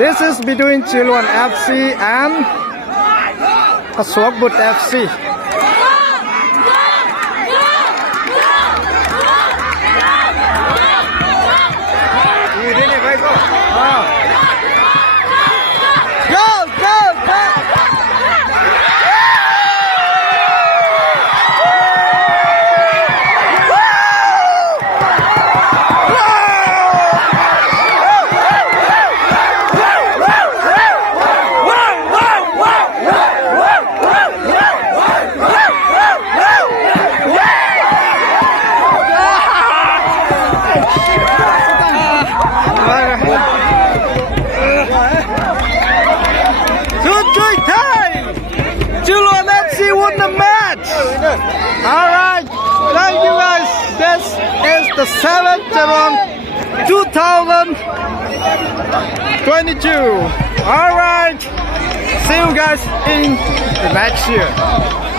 This is between Chiuluan FC and Kasuakcbut FC. Chiuluan FC won the match! Alright, thank you guys. This is the 7th Charuangc 2022. Alright, see you guys in the next year.